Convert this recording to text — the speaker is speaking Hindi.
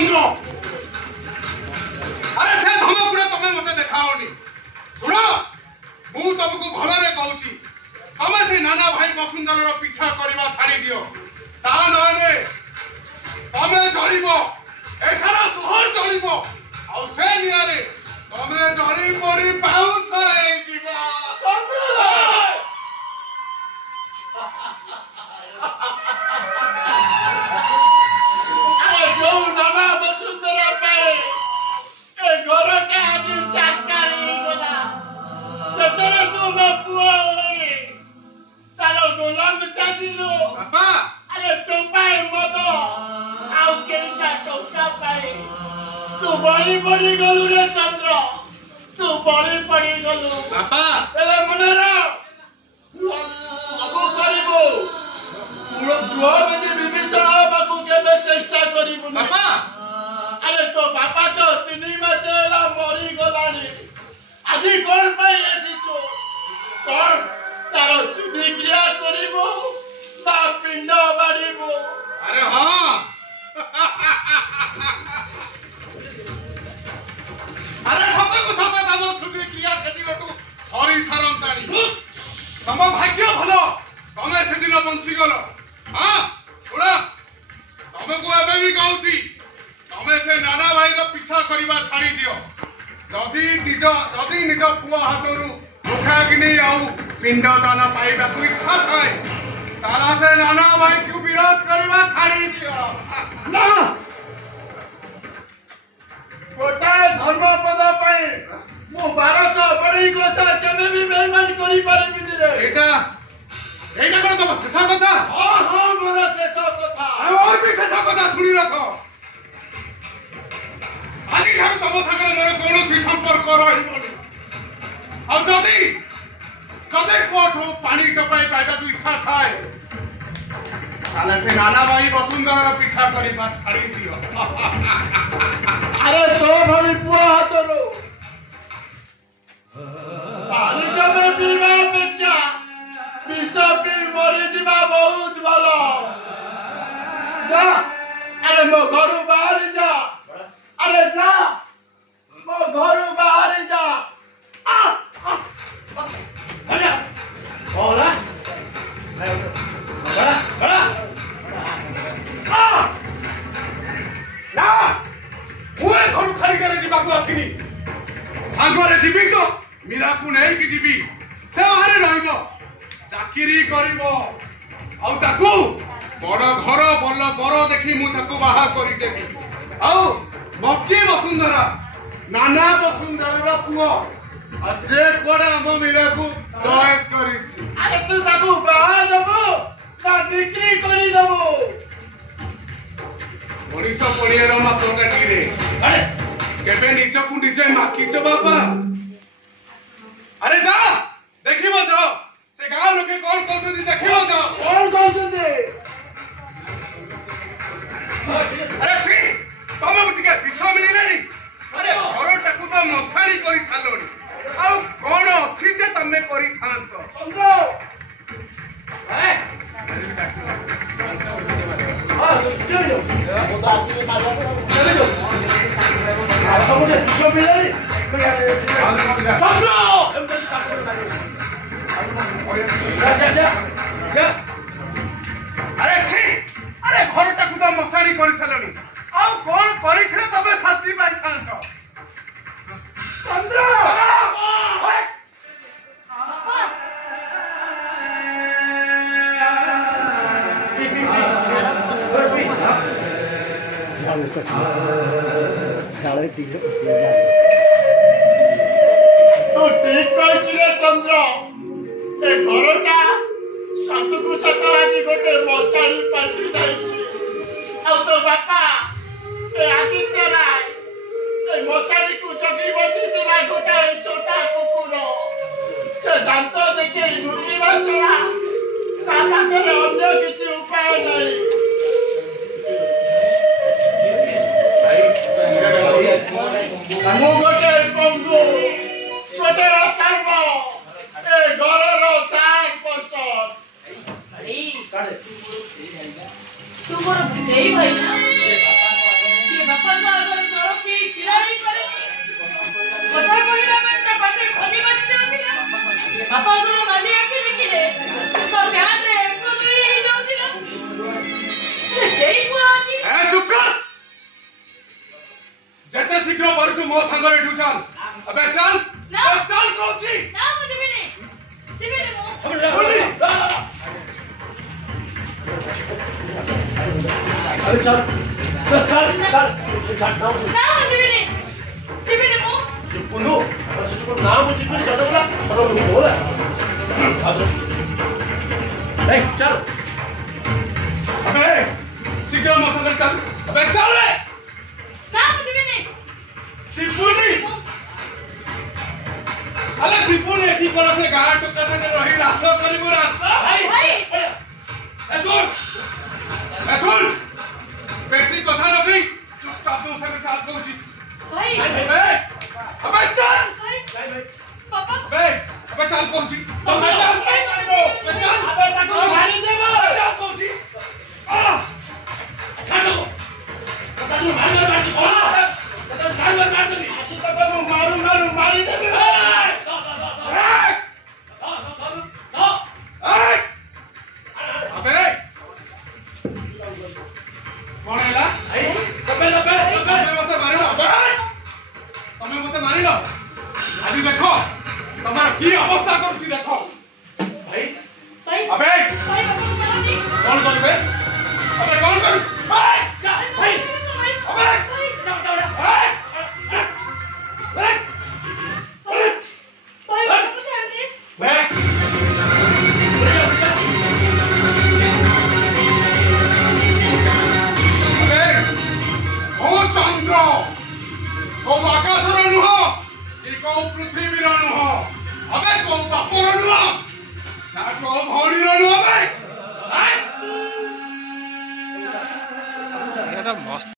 चंद्र अरे से धमक गुड़ा तमे मते देखाओनी सुन मु तुमको भलरे कहूची तमे से नाना भाई वसुंधरा रो पीछा करबा छाड़ी दियो ता नहले तमे जळिबो एथरा सहर जळिबो आ से नियारे तमे जळि पड़ी पाउस हे जीवा अरे जो नाना वसुंधरा पे ए घर के आदि चाकारी गला सतरे तो मैं पुआ होई तारो गोलाम साजिलो बाबा अरे तो पाए मदो आउ के जा सौका पाए तू बड़ी बड़ी गलु रे चंद्र तू बड़ी बड़ी गलु बाबा एले मनेरा सबो करिबो पुरो द्रोह विभीषण बाबू केबे चेष्टा करिबो बाबा अरे तो बापा तो 3 मास होला मरी गलानी आजी कोन पाई आसीचो कोन तारो सुधी क्रिया करिबो ना पिंड बाड़ीबो अरे हां अरे सते को सते तम सुधी क्रिया छेती बटू सॉरी सरंताणी तम भाग्य भलो तमे सेदिन बंची गलो हां सुना तमको एबे भी कहूची तमे से नाना भाई रो पीछा करबा छाड़ी दियो जदी निज पुआ हाथरू मुखा किनी आउ पिंड दाना पाइबा तू इच्छा थाए तारा से नाना भाई क्यों विरोध करबा छाड़ी दियो ना गोटा धर्म पद पाए मु 1200 बड़ी गोसा केबे भी बेईमान करी पारिबिनी रे एटा कोन तो शेष कथा हां मोर शेष कथा और भी शेष कथा सुनी रखो आगे ठार तम संगे मोर कोनोसी संपर्क रहिबोनी आ जदी कोठो पानी टपाई पाइबा तू इच्छा थाए ताले से नाना भाई वसुंधरा रो पीछा करबा छाड़ी दियो अरे तो भली पुआ हातरो पानी जबे पीवा बेटा विष पी मरी जीवा बहुत भलो जा अरे मो घरु बाहर जा अरे जा मो घरु बाहर जा अरे बोला बड़ा ना मुए घर खाली करे जीवा को आसिनी सांगरे जीवी तो मीरा को नहीं कि जीवी से बाहर रहइबो चाकरी करिबो आउ ताकू बड़ घर बल बर देखि मु ताकू बाहा करि देबी आउ मक्की वसुंधरा नाना वसुंधरा रो पुओ आ से कोडा हम मीरा को चॉइस करिछि अरे तू ताकू बाहा देबो ना बिक्री करी देबो मनीष पड़िएर मात्र रे अरे केबे निजकु निजे माकिछ बाबा अरे जा देखिबो जा से गाँव लोके कौन कहते देखिबो जा कौन कहते अरे छी तमे उठके विष मिलिलेनी अरे घरटाकू तो मशाणी करी छालोनी आउ कोन अछि जे तमे करी थांतो चंद्र ए हां चलो उदासी में चलो चलो आप सब ने विष मिलिलेनी चंद्र अरे छी अरे घरटाकू तो मशाणी करी छालोनी आउ कोन करिथिले तमे शास्त्री पाई थांतो चंद्र तू ठीक कहछि रे चंद्र ए घरटा सतुकु सत आज गोटे मशाणी पाटी जाइछि आ तो बापा ए आदित्य राय ए मशाणी को जगी बसी दिला गोटे छोटा कुकुर से दांत देखि नुकिबा छड़ा ता पाखरे अन्य किछि उपाय नहीं मु गोटे पंगु गोटे अकार्म ए घरर तार पसंद तू मोर सेई भाई ना शीघ्र परचु मो संग एठू चल अबे चल ना। चल कहूची ना मुझे भी नहीं मो अरे चल चल चल चल चल ना मुझे भी नहीं मो पुनु ना मुझे भी चल बोला और बोला अब ए चल अबे शीघ्र मो संग चल अबे चल रे ना मुझे भी नहीं सिपुनी अरे सिपुनी एठी कोन से गाड़ टुक्का से रही रास्ता करबो रास्ता भाई भाई सुन बेसी कथा नबी चुपचाप तू संग चल कहूची भाई अबे चल भाई भाई पापा अबे चल कहूची अबे चल चल अबे ताको मारी देबो चल कहूची छाड़ो ताको मार मार ताको मार मार दे तू ताको मारू मारी देबे अबे कौन हैला तबे तमे मते मारिलो अभी देखो तमार की अवस्था करछि देखो भाई भाई अबे भाई पापा को मारो नहीं कौन करबे अबे कौन करू भाई भाई अबे जाओ जाओ भाई भाई पापा को छोड़ दे बे अबे ओ चंद्र ओ आकाशर नुह कि को पृथ्वीर नुह अबे को बापर नुह ना को भौणीर नुह अबे এটা মস্ত